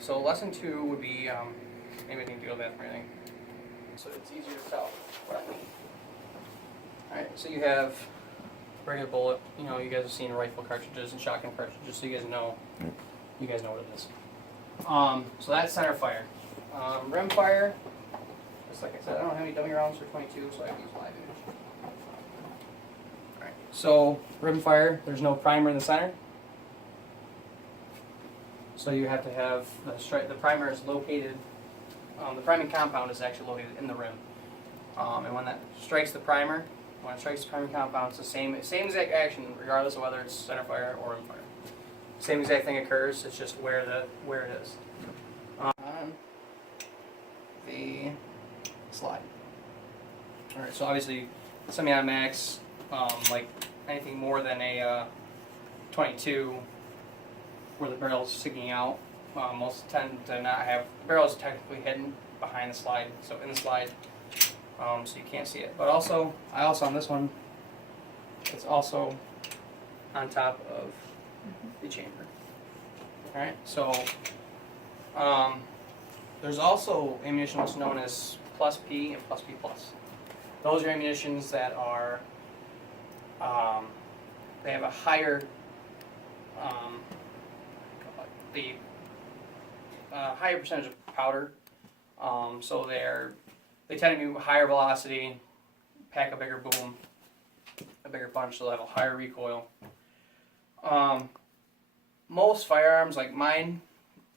So lesson 2 would be, maybe I can do that for anything, so it's easier to tell what I mean. Alright, so you have regular bullet, you know, you guys have seen rifle cartridges and shotgun cartridges, so you guys know what it is. So that's center fire. Rim fire, just like I said, I don't have any dummy rounds for 22, so I have to use live ammunition. Alright, so rim fire, there's no primer in the center. So you have to have the primer is located. The priming compound is actually located in the rim, and when that strikes the primer, when it strikes the priming compound, it's the same exact action, regardless of whether it's center fire or rim fire. Same exact thing occurs. It's just where it is on the slide. All right. So obviously, semi-automatics, like anything more than a 22. Where the barrel's sticking out, most tend to not have the barrel's technically hidden behind the slide, so in the slide, so you can't see it. But also, on this one, it's also on top of the chamber. All right, so there's also ammunition what's known as plus P and plus P plus. Those are ammunitions that are they have a higher higher percentage of powder, so they tend to be higher velocity, pack a bigger boom, a bigger punch, so they'll have a higher recoil. Most firearms, like mine,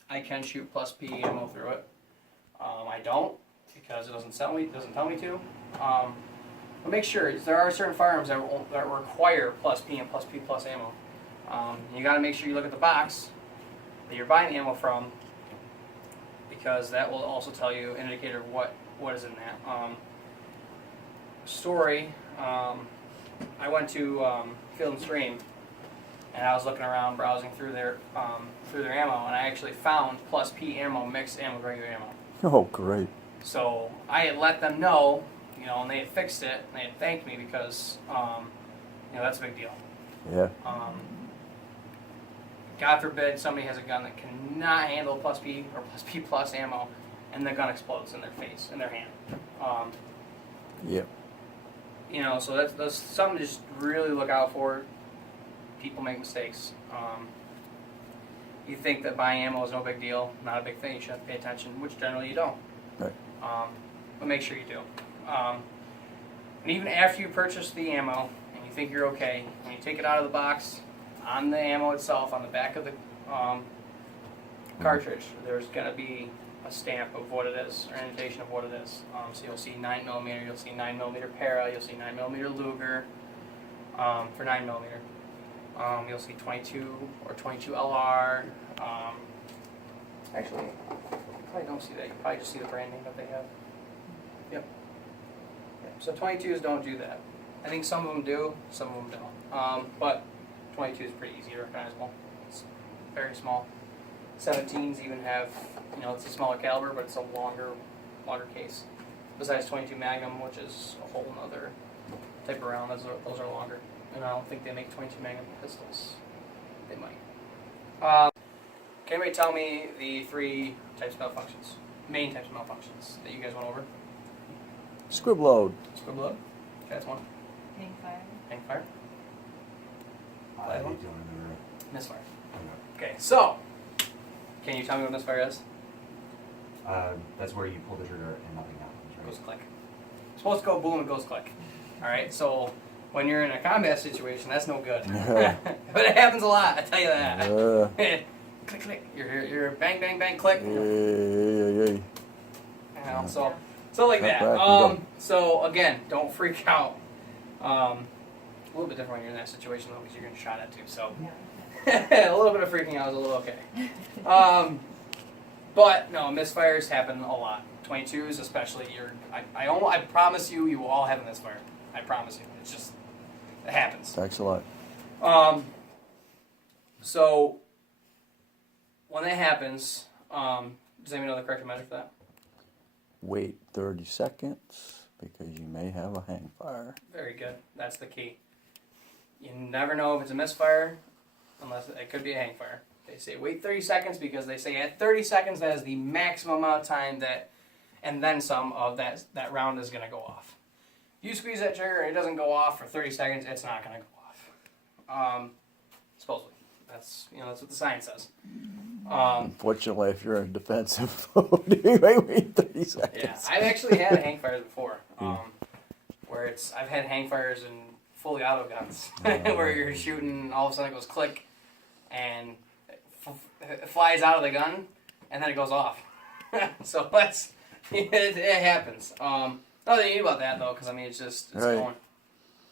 I can shoot plus P ammo through it. I don't, because it doesn't tell me to. But make sure, there are certain firearms that require plus P and plus P plus ammo. You got to make sure you look at the box that you're buying the ammo from, because that will also tell you an indicator of what is in that. Story, I went to Field and Stream, and I was looking around browsing through their ammo, and I actually found plus P ammo mixed in with regular ammo. Oh, great. So I had let them know, you know, and they had fixed it, and they had thanked me because, you know, that's a big deal. Yeah. God forbid somebody has a gun that cannot handle plus P or plus P plus ammo, and the gun explodes in their face, in their hand. Yep. You know, so that's something to just really look out for. People make mistakes. You think that buying ammo is no big deal, not a big thing, you shouldn't pay attention, which generally you don't. Right. But make sure you do. And even after you purchase the ammo and you think you're okay, when you take it out of the box, on the ammo itself, on the back of the cartridge, there's going to be a stamp of what it is, or an indication of what it is. So you'll see 9mm, you'll see 9mm para, you'll see 9mm Luger for 9mm. You'll see 22 or 22 LR. Actually, you probably don't see that. You probably just see the branding that they have. Yep. So 22s don't do that. I think some of them do, some of them don't. But 22 is pretty easy recognizable. It's very small. 17s even have, you know, it's a smaller caliber, but it's a longer case. Besides 22 Magnum, which is a whole other type of round, those are longer. And I don't think they make 22 Magnum pistols. They might. Can anybody tell me the 3 types of malfunctions, main types of malfunctions that you guys went over? Squib load. Squib load. Okay, that's one. Hang fire. Hang fire. I don't remember. Misfire. Okay, so can you tell me what misfire is? That's where you pull the trigger and nothing happens, right? Goes click. It's supposed to go boom, it goes click. All right, so when you're in a combat situation, that's no good. But it happens a lot, I tell you that. Click, click. You're bang, bang, bang, click. Yeah. So like that. So again, don't freak out. A little bit different when you're in that situation though, because you're getting shot at too. So a little bit of freaking out is a little okay. But no, misfires happen a lot. 22s especially. I promise you, you will all have a misfire. I promise you. It's just, it happens. Thanks a lot. So when that happens, does anyone know the correct measure for that? Wait 30 seconds because you may have a hang fire. Very good. That's the key. You never know if it's a misfire unless it could be a hang fire. They say wait 30 seconds because they say at 30 seconds that is the maximum amount of time that, and then some of that round is going to go off. You squeeze that trigger and it doesn't go off for 30 seconds, it's not going to go off. Supposedly. That's what the science says. Unfortunately, if you're in defensive mode, you may wait 30 seconds. Yeah, I've actually had hang fires before, where I've had hang fires in fully auto guns, where you're shooting and all of a sudden it goes click, and it flies out of the gun, and then it goes off. So it happens. Nothing neat about that though, because I mean it's Right.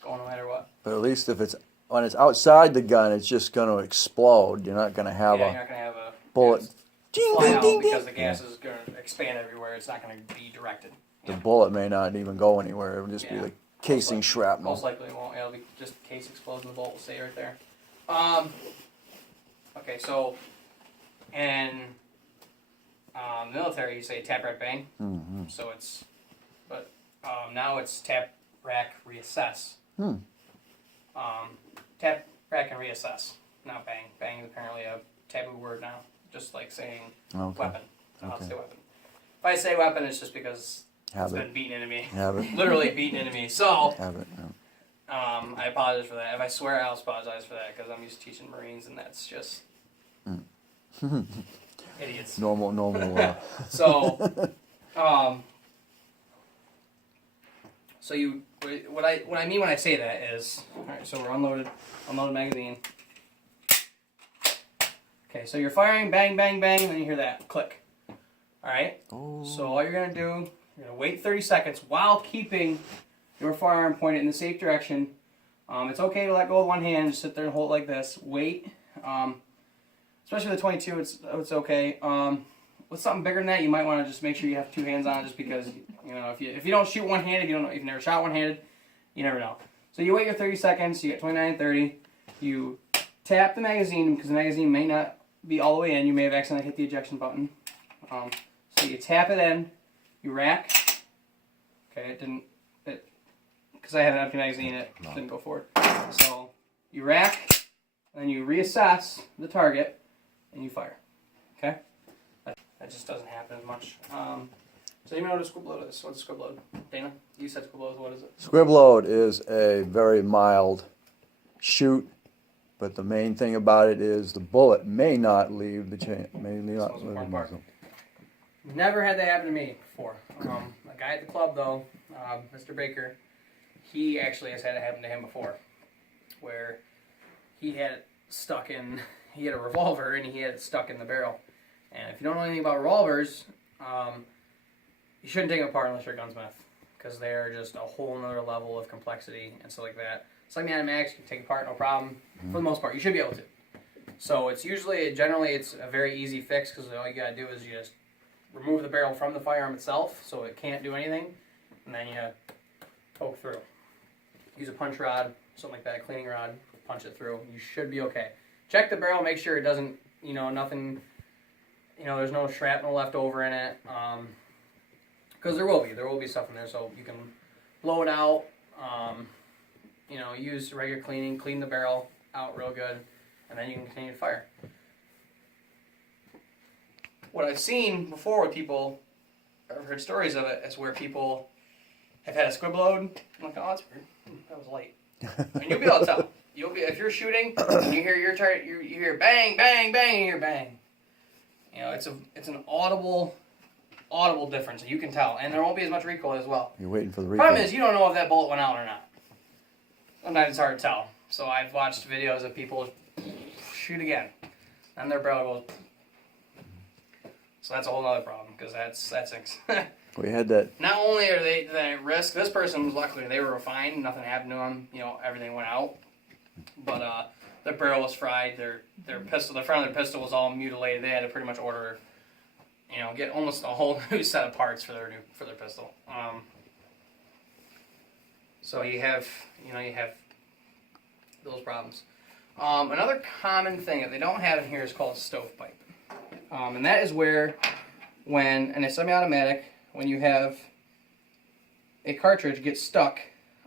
going no matter what. But at least if it's when it's outside the gun, it's just going to explode. You're not going to have You're a not gonna have a bullet. gas Ding, fly ding, out ding, because ding. the gas is going to expand everywhere. It's not going to be directed. The bullet may not even go anywhere. It would just be Yeah. like casing shrapnel. Most likely it won't. It'll be just in case explosion. The bolt will stay right there. Okay, so in the military, you say tap, rack, bang. Mm-hmm. So now it's tap, rack, reassess. Tap, rack, and reassess. Not bang. Bang is apparently a taboo word now. Just like saying Okay. weapon. I'll Okay. say weapon. If I say weapon, it's just because it's Have been it. beaten into me. Have it. Literally beaten into me. So. Have it. Yeah. I apologize for that. If I swear, I'll apologize for that because I'm used to teaching Marines, and that's just idiots. Normal. So, what I mean when I say that is, all right. So we're unloaded magazine. Okay, so you're firing, bang, bang, bang, and then you hear that click. All right. Oh. So all you're gonna do, you're gonna wait 30 seconds while keeping your firearm pointed in the safe direction. It's okay to let go with one hand, just sit there and hold it like this. Wait. Especially with the 22, it's okay. With something bigger than that, you might want to just make sure you have two hands on it, just because if you don't shoot one-handed, if you've never shot one-handed, you never know. So you wait your 30 seconds. You get 29 and 30. You tap the magazine because the magazine may not be all the way in. You may have accidentally hit the ejection button. So you tap it in. You rack. Okay, it didn't. Because I had an empty magazine, it didn't go forward. So you rack, and then you reassess the target, and you fire. Okay? That just doesn't happen as much. So you know what a squib load is? What's a squib load? Dana, you said squib load. What is it? Squib load is a very mild shoot, but the main thing about it is the bullet may not leave the chain. May not That's the most leave the important part. muzzle. Never had that happen to me before. A guy at the club, though, Mr. Baker, he actually has had it happen to him before, where he had it stuck in, he had a revolver and he had it stuck in the barrel. And if you don't know anything about revolvers, you shouldn't take them apart unless you're a gunsmith, because they're just a whole nother level of complexity and stuff like that. It's like the automatics, you can take it apart, no problem. For the most part, you should be able to. So it's generally it's a very easy fix, because all you gotta do is you just remove the barrel from the firearm itself, so it can't do anything, and then you poke through. Use a punch rod, something like that, a cleaning rod, punch it through. You should be okay. Check the barrel, make sure it doesn't, nothing, there's no shrapnel left over in it, because there will be stuff in there, so you can blow it out, use regular cleaning, clean the barrel out real good, and then you can continue to fire. What I've seen before with people, I've heard stories of it, is where people have had a squib load. I'm like, oh, that's weird. That was light. And you'll be able to tell. If you're shooting and you hear your target, you hear bang, bang, bang, and you hear bang. It's an audible difference, and you can tell. And there won't be as much recoil as well. You're waiting for the Problem recoil. is, you don't know if that bullet went out or not. Sometimes it's hard to tell. So I've watched videos of people shoot again, and their barrel goes. So that's a whole other problem, because that's We had that. not only are they at risk. This person, luckily, they were fine. Nothing happened to them. Everything went out. But their barrel was fried. Their pistol, the front of their pistol was all mutilated. They had to pretty much order, you know, get almost a whole new set of parts for their pistol. So you have those problems. Another common thing that they don't have in here is called a stovepipe, and that is where, when in a semi-automatic, when you have a cartridge get stuck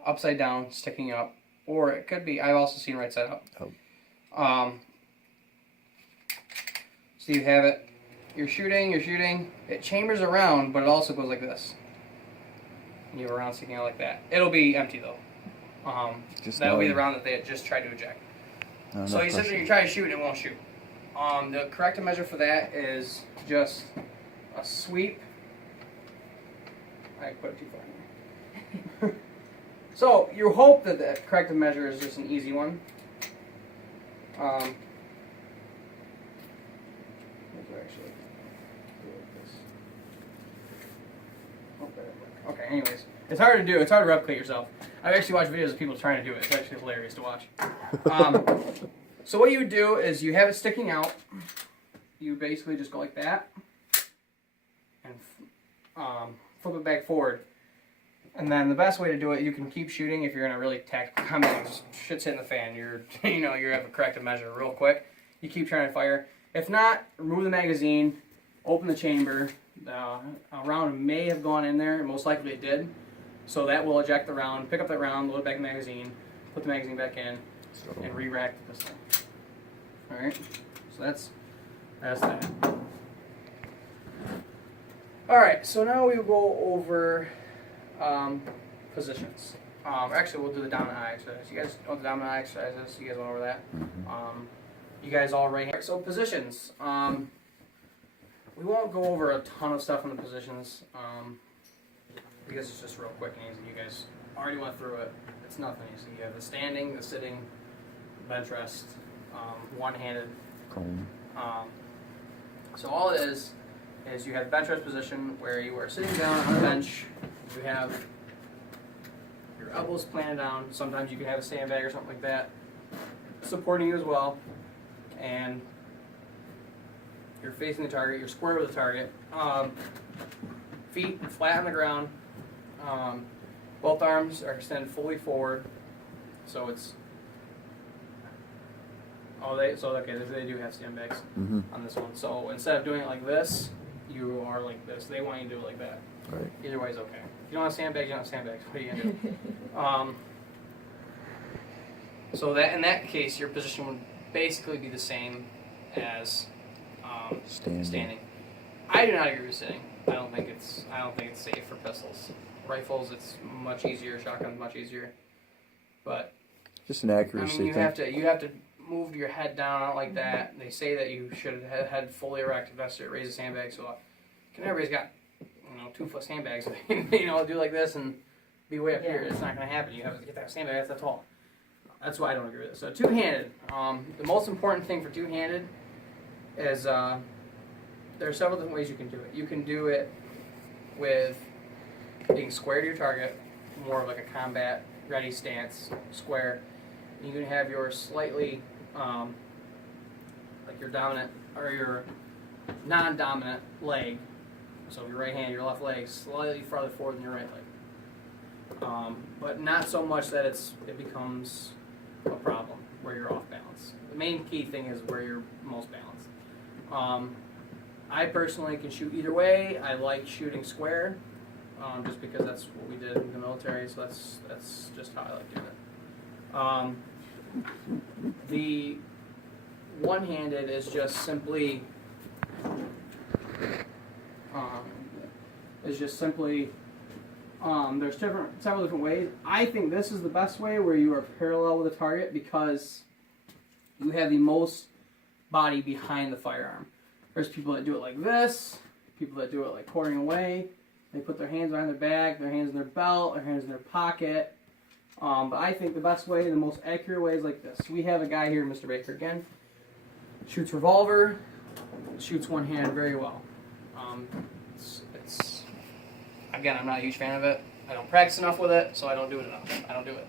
upside down, sticking up, or it could be, I've also seen right side up. Oh. So you have it, you're shooting, it chambers around, but it also goes like this. And you have a round sticking out like that. It'll be empty though. That'll be the round that they had just tried to eject. So you sit there, you try to shoot, and it won't shoot. The corrective measure for that is just a sweep. I put it too far in there. So you hope that the corrective measure is just an easy one. Actually do it like this. Okay, anyways. It's hard to do. It's hard to replicate yourself. I've actually watched videos of people trying to do it. It's actually hilarious to watch. So what you would do is you have it sticking out. You basically just go like that and flip it back forward. And then the best way to do it, you can keep shooting if you're in a really tactical combat. Just shit's hitting the fan. You're you have a corrective measure real quick. You keep trying to fire. If not, remove the magazine, open the chamber. A round may have gone in there, and most likely it did. So that will eject the round, pick up that round, load it back in the magazine, put the magazine back in, and re-rack the pistol. Alright, so that's that. Alright, so now we will go over positions. Actually, we'll do the dominant eye exercise. You guys know what the dominant eye exercise is? You guys went over that? You guys all right here. So positions. We won't go over a ton of stuff on the positions because it's just real quick and easy. You guys already went through it. It's nothing easy. You have the standing, the sitting, bench rest, one-handed. So all it is you have the bench rest position where you are sitting down on a bench. You have your elbows planted down. Sometimes you can have a sandbag or something like that supporting you as well. And you're facing the target, you're square with the target. Feet flat on the ground. Both arms are extended fully forward. So it's they do have sandbags on this one. So instead of doing it like this, you are like this. They want you to do it like that. Right. Either way is okay. If you don't have sandbags, you don't have sandbags. What are you gonna do? So that in that case, your position would basically be the same as standing. I do not agree with sitting. I don't think it's safe for pistols. Rifles, it's much easier. Shotguns, much easier. But Just an accuracy I mean, thing. you have to move your head down out like that. They say that you should have head fully erect if necessary. Raise the sandbag. So everybody's got 2-foot sandbags. Do like this and be way up here. It's not going to happen. You have to get that sandbag that's that tall. That's why I don't agree with it. So two-handed. The most important thing for two-handed is there are several different ways you can do it. You can do it with being square to your target, more of like a combat ready stance, square. You can have your slightly like your dominant or your non-dominant leg. So your right hand, your left leg, slightly farther forward than your right leg. But not so much that it becomes a problem where you're off balance. The main key thing is where you're most balanced. I personally can shoot either way. I like shooting square, just because that's what we did in the military. So that's just how I like doing it. The one-handed is just simply there's several different ways. I think this is the best way where you are parallel with the target because you have the most body behind the firearm. There's people that do it like this, people that do it like quartering away. They put their hands behind their back, their hands in their belt, their hands in their pocket. But I think the best way, the most accurate way is like this. We have a guy here, Mr. Baker again, shoots revolver, shoots one hand very well. It's again, I'm not a huge fan of it. I don't practice enough with it, so I don't do it enough. I don't do it.